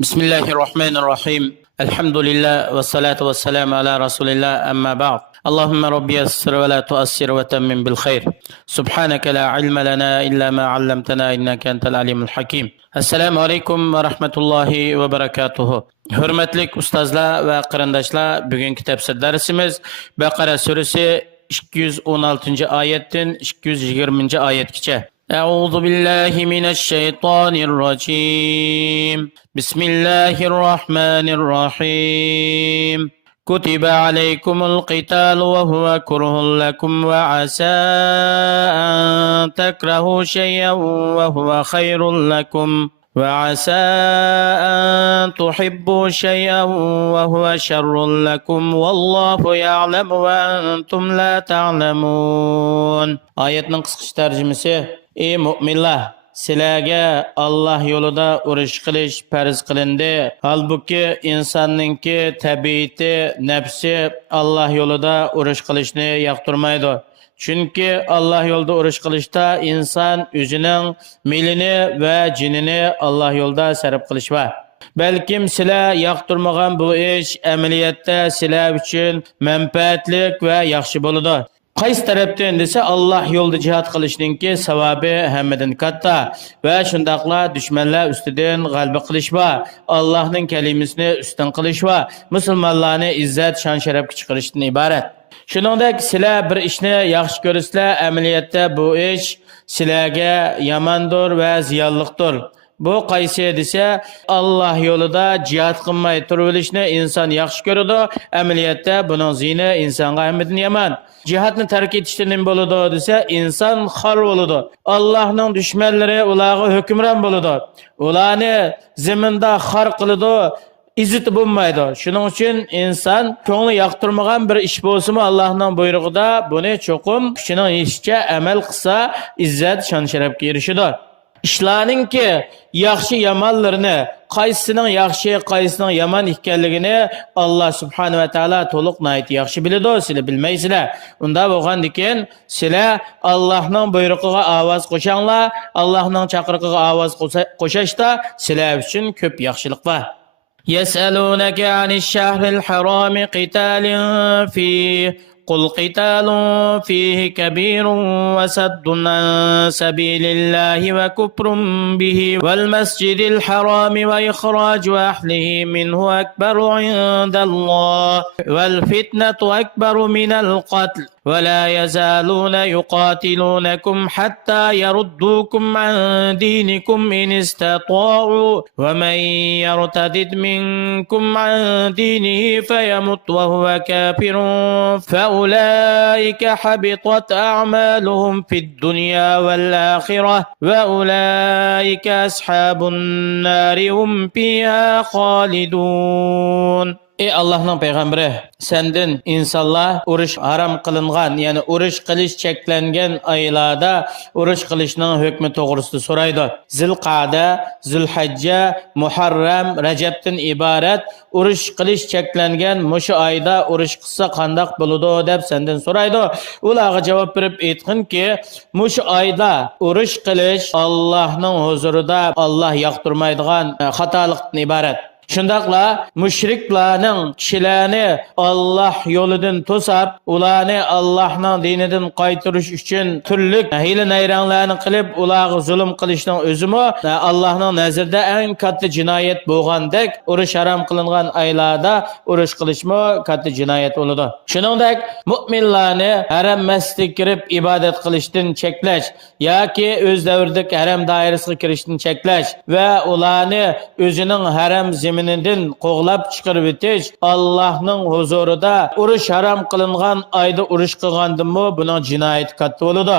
بسم الله الرحمن الرحيم الحمد لله والصلاة والسلام على رسول الله أما بعد اللهم ربي يسر ولا تؤسر وتمم بالخير سبحانك لا علم لنا إلا ما علمتنا إنك أنت العليم الحكيم السلام عليكم ورحمة الله وبركاته Hürmetlik ustazlar ve qarindoshlar, bugünkü tafsir dersimiz Baqara suresi 216 ayetten 220 ayetgacha. أعوذ بالله من الشيطان الرجيم بسم الله الرحمن الرحيم كتب عليكم القتال وهو كره لكم وعسى أن تكرهوا شيئا وهو خير لكم وعسى أن تحبوا شيئا وهو شر لكم والله يعلم وأنتم لا تعلمون. Ayetning qisqa tarjimasi: Ey mu'minlar, sizlarga Alloh yo'lida urush qilish farz qilindi. Halbuki insonninki tabiati, nafsi Alloh yo'lida urush qilishni yoqtirmaydi. Chunki Alloh yo'lida urush qilishda inson o'zining milini va jinini Alloh yo'lida sarf qilish va balkim sizlar yoqtirmagan bu ish amaliyotda sizlar uchun manfaatlik va yaxshi bo'ladi. Qaysi tarafdan desa Alloh yo'lida jihad qilishninki savobi hammadan katta va shundaqla dushmanlar ustidan g'alaba qilish va Allohning kalimasini ustun qilish va musulmonlarni izzat, shon, sharafga chiqarishdan iborat. Shuningdek, sizlar bir ishni yaxshi ko'rsizlar, amaliyotda bu ish sizlarga yomondir va ziyonliqdir. Bu qaysi desa, Alloh yo'lida jihad qilmay turishni inson yaxshi ko'radi, amaliyotda buning ziyni insonga hammadan yomon. Jihadni tark etishdan nima bo'ladi desa, inson xor bo'ladi. Allohning dushmanlari ularga hukmron bo'ladi. Ularni zaminda xor qiladi. İzzet bulmaydı. Şunun için insan ko'ngli yoqtirmagan bir ish bo'lsa-mu Allohning buyrug'ida buni cho'qim kishining ishga amal qilsa izzat, shon, sharafga erishadi. İşlarninki yaxshi yomonlarini, qaysisining yaxshi, qaysisining yomon ekanligini Alloh subhanahu va taolo to'liq nayt yaxshi biladi, sizlar bilmaysizlar. Unda bo'lgandikin sizlar Allohning buyrug'iga ovoz qo'shinglar, Allohning chaqiriqiga ovoz qo'shishda sizlar uchun ko'p yaxshilik bor. يسألونك عن الشهر الحرام قتال فيه قل قتال فيه كبير وسد عن سبيل الله وكفر به والمسجد الحرام وإخراج أهله منه أكبر عند الله والفتنة أكبر من القتل ولا يزالون يقاتلونكم حتى يردوكم عن دينكم إن استطاعوا ومن يرتد منكم عن دينه فيمت وهو كافر فأولئك حبطت أعمالهم في الدنيا والآخرة وأولئك أصحاب النار هم فيها خالدون. Ey Allah'ın peygamberi, senden insanlar uruş haram kılıngan, yani uruş kılış çeklengen aylarda uruş kılışının hükmü doğrusu soraydı. Zilqa'da, Zülhacca, Muharrem, Recep'ten ibaret uruş kılış çeklengen muşu ayda uruş kılsa kandak buludu dep senden soraydı. Ulağa cevap verip etkin ki muşu ayda uruş kılış Allah'ın huzurunda Allah yaktırmaydıgan hatalıktan ibaret. Şundaqla müşriklarning kishilarni Allah yo'lidan to'sab, ularni Allohning dinidan qaytarish uchun turli hiyla-nayranglarni qilib, ularga zulm qilishning o'zimi Allohning nazarida eng katta jinoyat bo'lgandek, urush harom qilingan oylarda urush qilishmi katta jinoyat bo'ladi. Shuningdek, mu'minlarni haram masjidga kirib ibodat qilishdan cheklash yoki o'z davridagi haram doirasiga kirishdan cheklash va ularni o'zining haram mininden qo'g'lab chiqarib o'tish Allohning huzurida urush harom qilingan oyda urush qilgandimi buning jinoyati katta bo'ladi.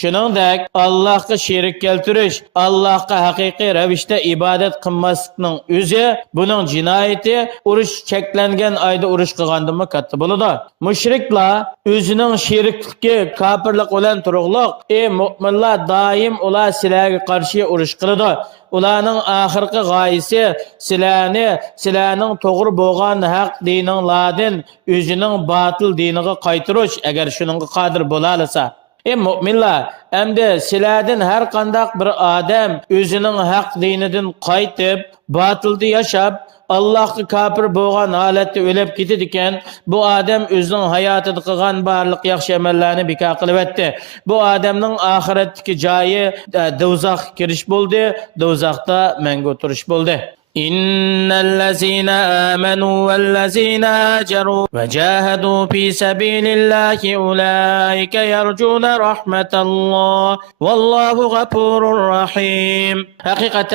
Shuningdek, Allohga sherik keltirish, Allohga haqiqiy ravishda ibodat qilmaslikning o'zi buning jinoyati urush cheklangan oyda urush qilgandimi katta bo'ladi. Mushriklar o'zining sherikligi, kofirlik bilan turug'liq, ey mu'minlar, doim ular sizlarga qarshi urush qiladi. Ularning oxirgi g'oyasi sizlarning to'g'ri bo'lgan haq dininglardan o'zining botil diniga qaytarish, agar shuningga qodir bo'la olsa. Müminlar, endi sizlardan har qandaq bir odam o'zining haq dinidan qaytib, batılda yashab, Allah'ı kafir bo'lgan holatda o'lib ketadi ekan, bu odam o'zining hayotida qilgan barliq yaxshi amallarni bekor qilyapti. Bu odamning oxiratdagi joyi do'zaxga kirish bo'ldi, do'zaxda mangu turish bo'ldi. إن الذين آمنوا والذين هاجروا وجاهدوا في سبيل الله أولئك يرجون رحمة الله والله غفور رحيم. حقيقة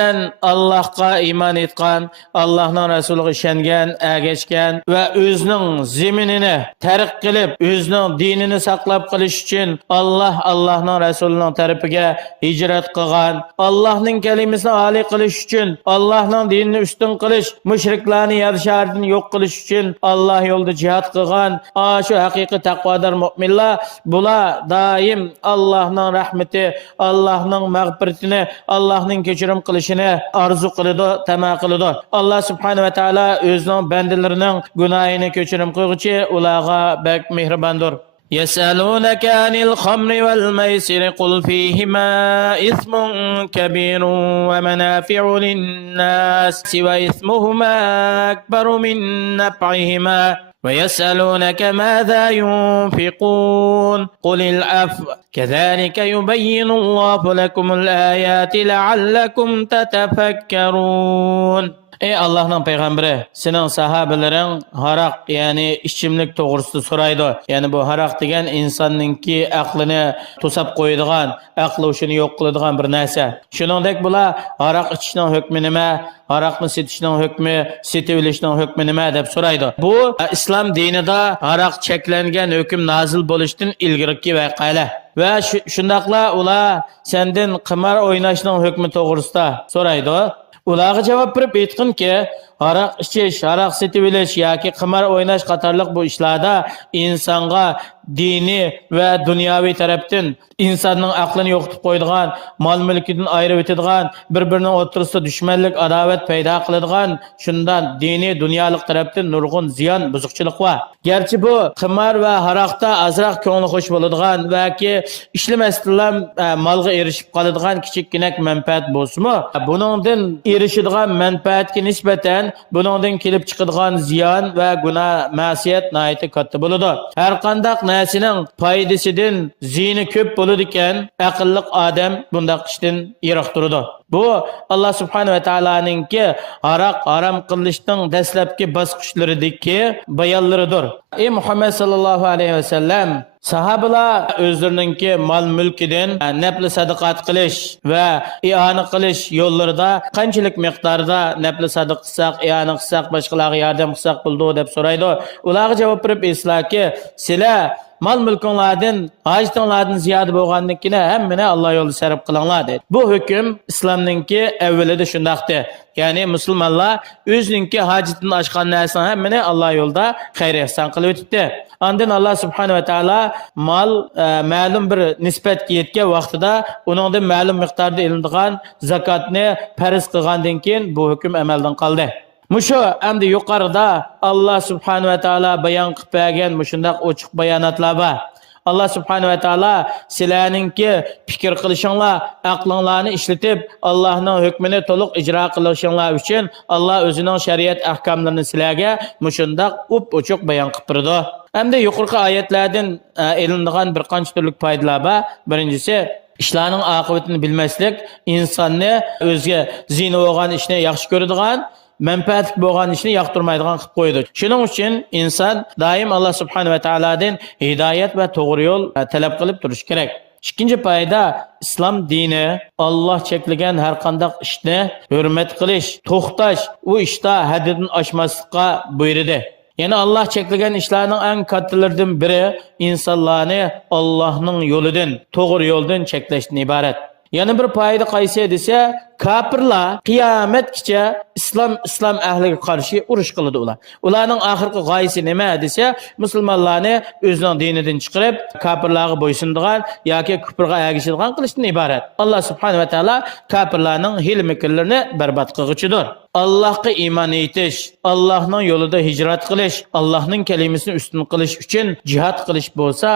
الله قا إيمان etgan, Allah'ın Resulü'ne işengen, ergeçken ve özünün zeminini terk qilib, özünün dinini saqlab qilish uchun Allah'ın Resulü'nün tarafiga hicret qilgan, Allah'ın kelimesini âli qilish uchun, Allah'ın dinini üstün qilish, müşriklarni yer şahridan yo'q qilish uchun Allah yo'lida jihad qilgan, shu haqiqiy taqvodor mu'minlar, bular doim Allah'ning rahmati, Allah'ning mag'firatini, Allah'ning kechirim qilishini arzu qiladi, tama qiladi. Allah subhanahu va taolo o'zining bandalarining gunohini kechirim qilguchi, ularga bek mehribondir. يسألونك عن الخمر والميسر قل فيهما إثم كبير ومنافع للناس وإثمهما أكبر من نفعهما ويسألونك ماذا ينفقون قل العفو كذلك يبين الله لكم الآيات لعلكم تتفكرون. Ey Allah'ın peygamberi, senin sahabelerin harak yani içimlik doğrusu soraydı. Yani bu harak degen insanınki aklını tosap koyduğun, aklı uşunu yok kıldığın bir neyse. Şunundaki bula harak içişinin hükmü nime, harakını setişinin hükmü, setivilişinin hükmü nime dep soraydı. Bu İslam dinida harak çeklengen hüküm nazil boluştun ilgiriki vakayla. Ve şundakla ula senden qimar oynaşının hükmü doğrusunda soraydı. Ularga javob berib aytqinki, aroq ichish, aroq setib yoki qimar o'ynash qatorliq bu ishlarda insonga dini va dunyoviy tarafdan insonning aqlini yo'qotib qo'yadigan, mol mulkidan ayirib o'tadigan, bir-birining o'rtasida dushmanlik, adovat paydo qiladigan, shundan dini, dunyolik tarafdan nurg'un ziyon, buzuqchilik bor. Garchi bu qimar va haroqda azroq ko'ngli xush bo'ladigan yoki ishlamasdan molga erishib qoladigan kichikgina manfaat bo'lsa-mu, buningdan erishadigan manfaatga nisbatan buningdan kelib chiqadigan ziyon va gunoh, ma'siyat nihoyatda katta bo'ladi. Har qanday narsaning foydasidan ziyni ko'p bo'ladi ekan, aqlli odam bunday ishdan yiroq turadi. Bu Allah subhanahu va taoloninki harom qilishning dastlabki bosqichlaridagi bayonlaridir. Ey Muhammad sallallohu alayhi va sallam, sahabalar o'zlarininki mol mulkidan nafli sadaqat qilish va i'ona qilish yo'llarida qanchalik miqdorda nafli sadaqa qilsak, i'ona qilsak, boshqalarga yordam qilsak bo'ldi deb so'raydi. Ularga javob berib eslaki, sizlar mal mulkinglardan, hojtinglardan ziyoda bo'lganligini hammani Alloh yo'lida sarf qilinglar dedi. Bu hukm islomninki avvalida shundaqdi. Ya'ni musulmonlar o'zininki hojatini oshgan narsani hammani Alloh yo'lida xayr ihson qilib o'tibdi. Ondan Allah subhanahu va taolo mal ma'lum bir nisbatga yetgan vaqtida uningdan ma'lum miqdorda ilinadigan zakotni farz qilgandan keyin bu hukm amaldan qoldi. Mushu endi yuqorida Allah subhanahu va taolo bayon qilib bergan mushundaq ochiq bayonotlar bor. Allah subhanahu va taolo sizlarningki fikr qilishinglar, aqlinglarni ishlatib, Allohning hukmini to'liq ijro qilishinglar uchun Allah o'zining shariat ahkomlarini sizlarga mushundaq ochiq bayon qilib berdi. Hamda yuqorqi oyatlardan elinadigan bir qancha turlik foydalar bor. Birinchisi, ishlarning oqibatini bilmaslik insonni o'ziga zina bo'lgan ishni yaxshi ko'radigan, manfaat bo'lgan ishni yoqtirmaydigan qilib qo'ydi. Shuning uchun inson doim Alloh subhanahu va taolodan hidoyat va to'g'ri yo'l talab qilib turish kerak. Ikkinchi payda islom dini Alloh cheklagan har qanday ishni hurmat qilish, to'xtash, u ishda haddidan oshmaslikqa buyurdi. Yani Allah cheklagan ishlarning eng kattalaridan biri insonlarni Allohning yo'lidan, to'g'ri yo'ldan cheklashdan iborat. Yana bir foyda qaysi desa, kafirlar qiyomatgacha islom ahliga qarshi urush qiladi ular. Ularning oxirgi g'oyasi nima desa, musulmonlarni o'zining dinidan chiqarib, kafirlarga bo'ysunadigan yoki kufrga ergashadigan qilishdan iborat. Alloh subhanahu va taolo kafirlarning hil-mikrlarini barbod qilguchidir. Allohga iymon etish, Allohning yo'lida hijrat qilish, Allohning kalimasini ustun qilish uchun jihad qilish bo'lsa,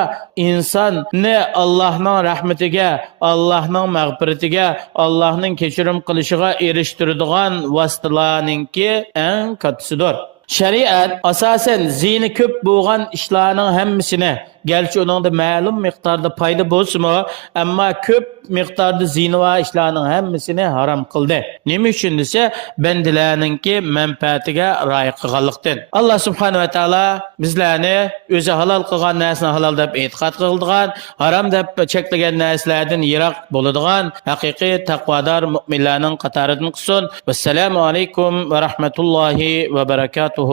insonni Allohning rahmatiga, Allohning mag'firatiga, Allohning kechirim qilishiga erishtiradigan vositalarningki eng kattasidir. Shariat asosan zini ko'p bo'lgan ishlarning hammasini, garchi uningda ma'lum miqdorda foyda bo'lsa-mu, ammo ko'p miqdorda zina va ishlarning hammasini harom qildi. Nima uchun desa, bandalarningki manfaatiga rioya qilganlikdan. Alloh subhanahu va taolo bizlarni o'zi halol qilgan narsani halol deb e'tiqod qildigan, harom deb cheklagan narsalardan yiroq bo'ladigan haqiqiy taqvodor mu'minlarning qatoridan qilsin. Assalomu alaykum va rahmatullohi va barakatuh.